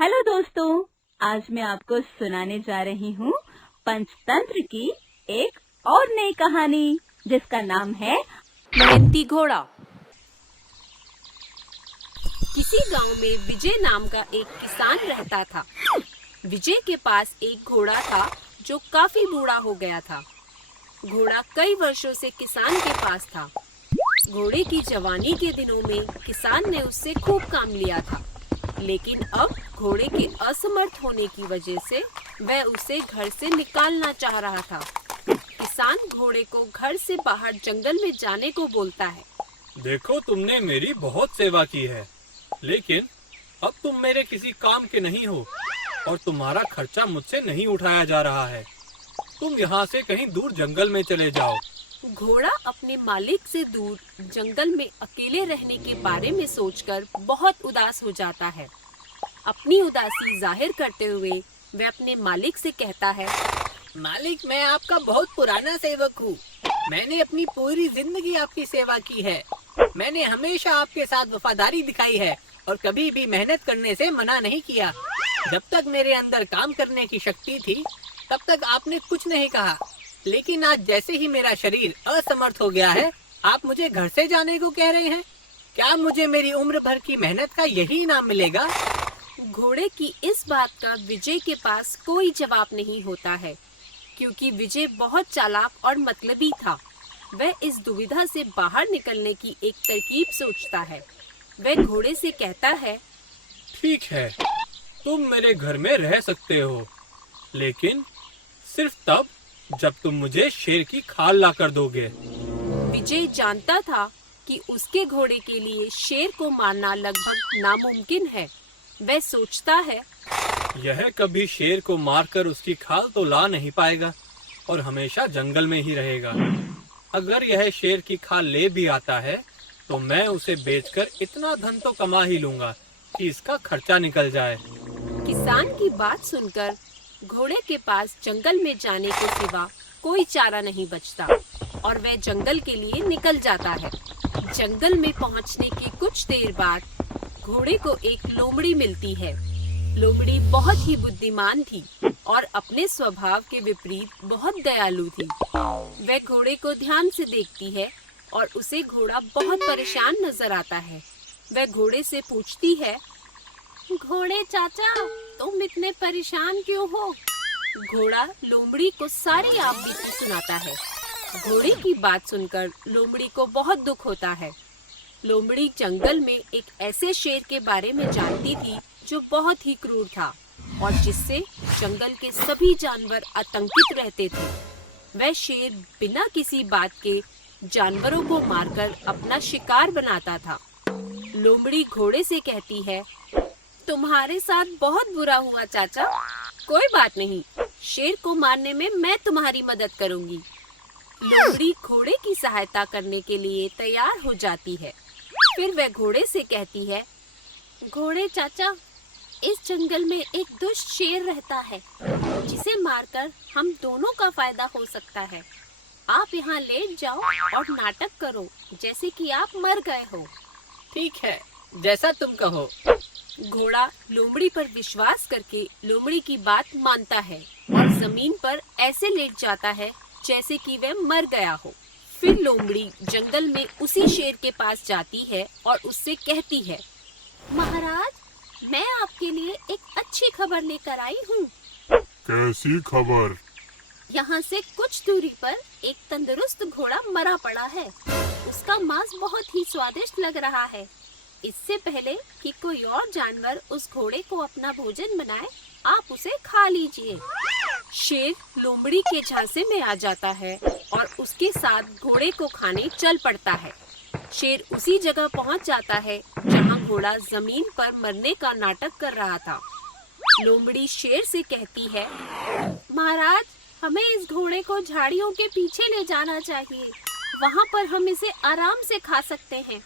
Hello दोस्तों, आज मैं आपको सुनाने जा रही हूँ पंचतंत्र की एक और नई कहानी जिसका नाम है मेहनती घोड़ा। किसी गांव में विजय नाम का एक किसान रहता था। विजय के पास एक घोड़ा था जो काफी बूढ़ा हो गया था। घोड़ा कई वर्षों से किसान के पास था। घोड़े की जवानी के दिनों में किसान ने उससे खूब काम लिया था, लेकिन अब घोड़े के असमर्थ होने की वजह से वह उसे घर से निकालना चाह रहा था। किसान घोड़े को घर से बाहर जंगल में जाने को बोलता है। देखो, तुमने मेरी बहुत सेवा की है, लेकिन अब तुम मेरे किसी काम के नहीं हो और तुम्हारा खर्चा मुझसे नहीं उठाया जा रहा है। तुम यहाँ से कहीं दूर जंगल में चले जाओ। घोड़ा अपने मालिक से दूर जंगल में अकेले रहने के बारे में सोचकर बहुत उदास हो जाता है। अपनी उदासी जाहिर करते हुए वह अपने मालिक से कहता है, मालिक, मैं आपका बहुत पुराना सेवक हूँ। मैंने अपनी पूरी जिंदगी आपकी सेवा की है। मैंने हमेशा आपके साथ वफादारी दिखाई है और कभी भी मेहनत करने से मना नहीं किया। जब तक मेरे अंदर काम करने की शक्ति थी, तब तक आपने कुछ नहीं कहा। लेकिन आज जैसे ही मेरा शरीर असमर्थ हो गया है, आप मुझे घर से जाने को कह रहे हैं। क्या मुझे मेरी उम्र भर की मेहनत का यही इनाम मिलेगा? घोड़े की इस बात का विजय के पास कोई जवाब नहीं होता है, क्योंकि विजय बहुत चालाक और मतलबी था। वह इस दुविधा से बाहर निकलने की एक तरकीब सोचता है। वह घोड़े से कहता है, ठीक है, तुम मेरे घर में रह सकते हो, लेकिन सिर्फ तब जब तुम मुझे शेर की खाल ला कर दोगे। विजय जानता था कि उसके घोड़े के लिए शेर को मारना लगभग नामुमकिन है। वह सोचता है, यह कभी शेर को मारकर उसकी खाल तो ला नहीं पाएगा और हमेशा जंगल में ही रहेगा। अगर यह शेर की खाल ले भी आता है तो मैं उसे बेचकर इतना धन तो कमा ही लूंगा कि इसका खर्चा निकल जाए। किसान की बात सुनकर घोड़े के पास जंगल में जाने के सिवा कोई चारा नहीं बचता और वह जंगल के लिए निकल जाता है। जंगल में पहुंचने के कुछ देर बाद घोड़े को एक लोमड़ी मिलती है। लोमड़ी बहुत ही बुद्धिमान थी और अपने स्वभाव के विपरीत बहुत दयालु थी। वह घोड़े को ध्यान से देखती है और उसे घोड़ा बहुत परेशान नजर आता है। वह घोड़े से पूछती है, घोड़े चाचा, तुम इतने परेशान क्यों हो? घोड़ा लोमड़ी को सारी आप बीती सुनाता है। घोड़े की बात सुनकर लोमड़ी को बहुत दुख होता है। लोमड़ी जंगल में एक ऐसे शेर के बारे में जानती थी जो बहुत ही क्रूर था और जिससे जंगल के सभी जानवर आतंकित रहते थे। वह शेर बिना किसी बात के जानवरों को मारकर अपना शिकार बनाता था। लोमड़ी घोड़े से कहती है, तुम्हारे साथ बहुत बुरा हुआ चाचा। कोई बात नहीं, शेर को मारने में मैं तुम्हारी मदद करूंगी। लोमड़ी घोड़े की सहायता करने के लिए तैयार हो जाती है। फिर वह घोड़े से कहती है, घोड़े चाचा, इस जंगल में एक दुष्ट शेर रहता है जिसे मारकर हम दोनों का फायदा हो सकता है। आप यहाँ लेट जाओ और नाटक करो जैसे कि आप मर गए हो। ठीक है, जैसा तुम कहो। घोड़ा लोमड़ी पर विश्वास करके लोमड़ी की बात मानता है और जमीन पर ऐसे लेट जाता है जैसे कि वह मर गया हो। फिर लोमड़ी जंगल में उसी शेर के पास जाती है और उससे कहती है, महाराज, मैं आपके लिए एक अच्छी खबर लेकर आई हूँ। कैसी खबर? यहाँ से कुछ दूरी पर एक तंदुरुस्त घोड़ा मरा पड़ा है। उसका मांस बहुत ही स्वादिष्ट लग रहा है। इससे पहले कि कोई और जानवर उस घोड़े को अपना भोजन बनाए, आप उसे खा लीजिए। शेर लोमड़ी के झांसे में आ जाता है और उसके साथ घोड़े को खाने चल पड़ता है। शेर उसी जगह पहुंच जाता है जहां घोड़ा जमीन पर मरने का नाटक कर रहा था। लोमड़ी शेर से कहती है, महाराज, हमें इस घोड़े को झाड़ियों के पीछे ले जाना चाहिए। वहाँ पर हम इसे आराम से खा सकते हैं।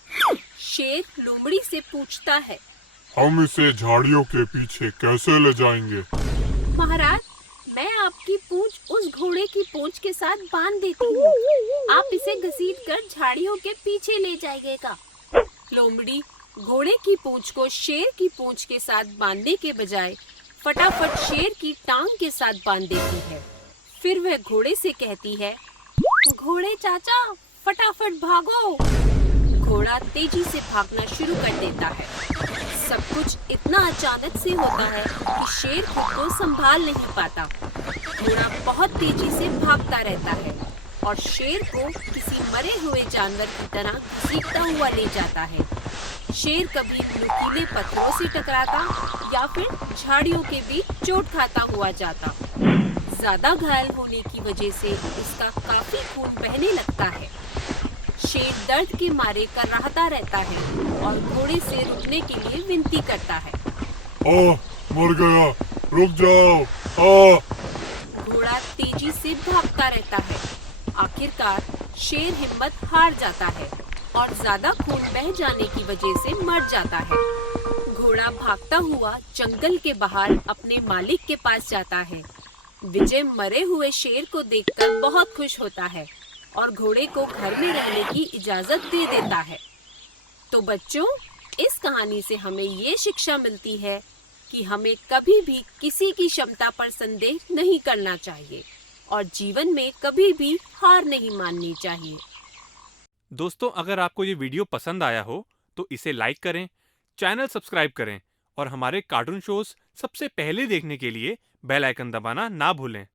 शेर लोमड़ी से पूछता है, हम इसे झाड़ियों के पीछे कैसे ले जाएंगे? महाराज, मैं आपकी पूंछ उस घोड़े की पूंछ के साथ बांध देती हूँ। आप इसे घसीटकर झाड़ियों के पीछे ले जाइएगा। लोमड़ी घोड़े की पूंछ को शेर की पूंछ के साथ बांधने के बजाय फटाफट शेर की टांग के साथ बांध देती है। फिर वह घोड़े से कहती है, घोड़े चाचा, फटाफट भागो। घोड़ा तेजी से भागना शुरू कर देता है। सब कुछ इतना अचानक से होता है कि शेर खुद को संभाल नहीं पाता। घोड़ा बहुत तेजी से भागता रहता है और शेर को किसी मरे हुए जानवर की तरह घसीटता हुआ ले जाता है। शेर कभी नुकीले पत्थरों से टकराता या फिर झाड़ियों के बीच चोट खाता हुआ जाता। ज्यादा घायल होने की वजह से उसका काफी खून बहने लगता है। शेर दर्द के मारे कराहता रहता है और घोड़े से रुकने के लिए विनती करता है। मर गया, रुक जाओ। घोड़ा तेजी से भागता रहता है। आखिरकार शेर हिम्मत हार जाता है और ज्यादा खून बह जाने की वजह से मर जाता है। घोड़ा भागता हुआ जंगल के बाहर अपने मालिक के पास जाता है। विजय मरे हुए शेर को देखकर बहुत खुश होता है और घोड़े को घर में रहने की इजाजत दे देता है। तो बच्चों, इस कहानी से हमें ये शिक्षा मिलती है कि हमें कभी भी किसी की क्षमता पर संदेह नहीं करना चाहिए और जीवन में कभी भी हार नहीं माननी चाहिए। दोस्तों, अगर आपको ये वीडियो पसंद आया हो तो इसे लाइक करें, चैनल सब्सक्राइब करें और हमारे कार्टून शोज सबसे पहले देखने के लिए बेल आइकन दबाना ना भूलें।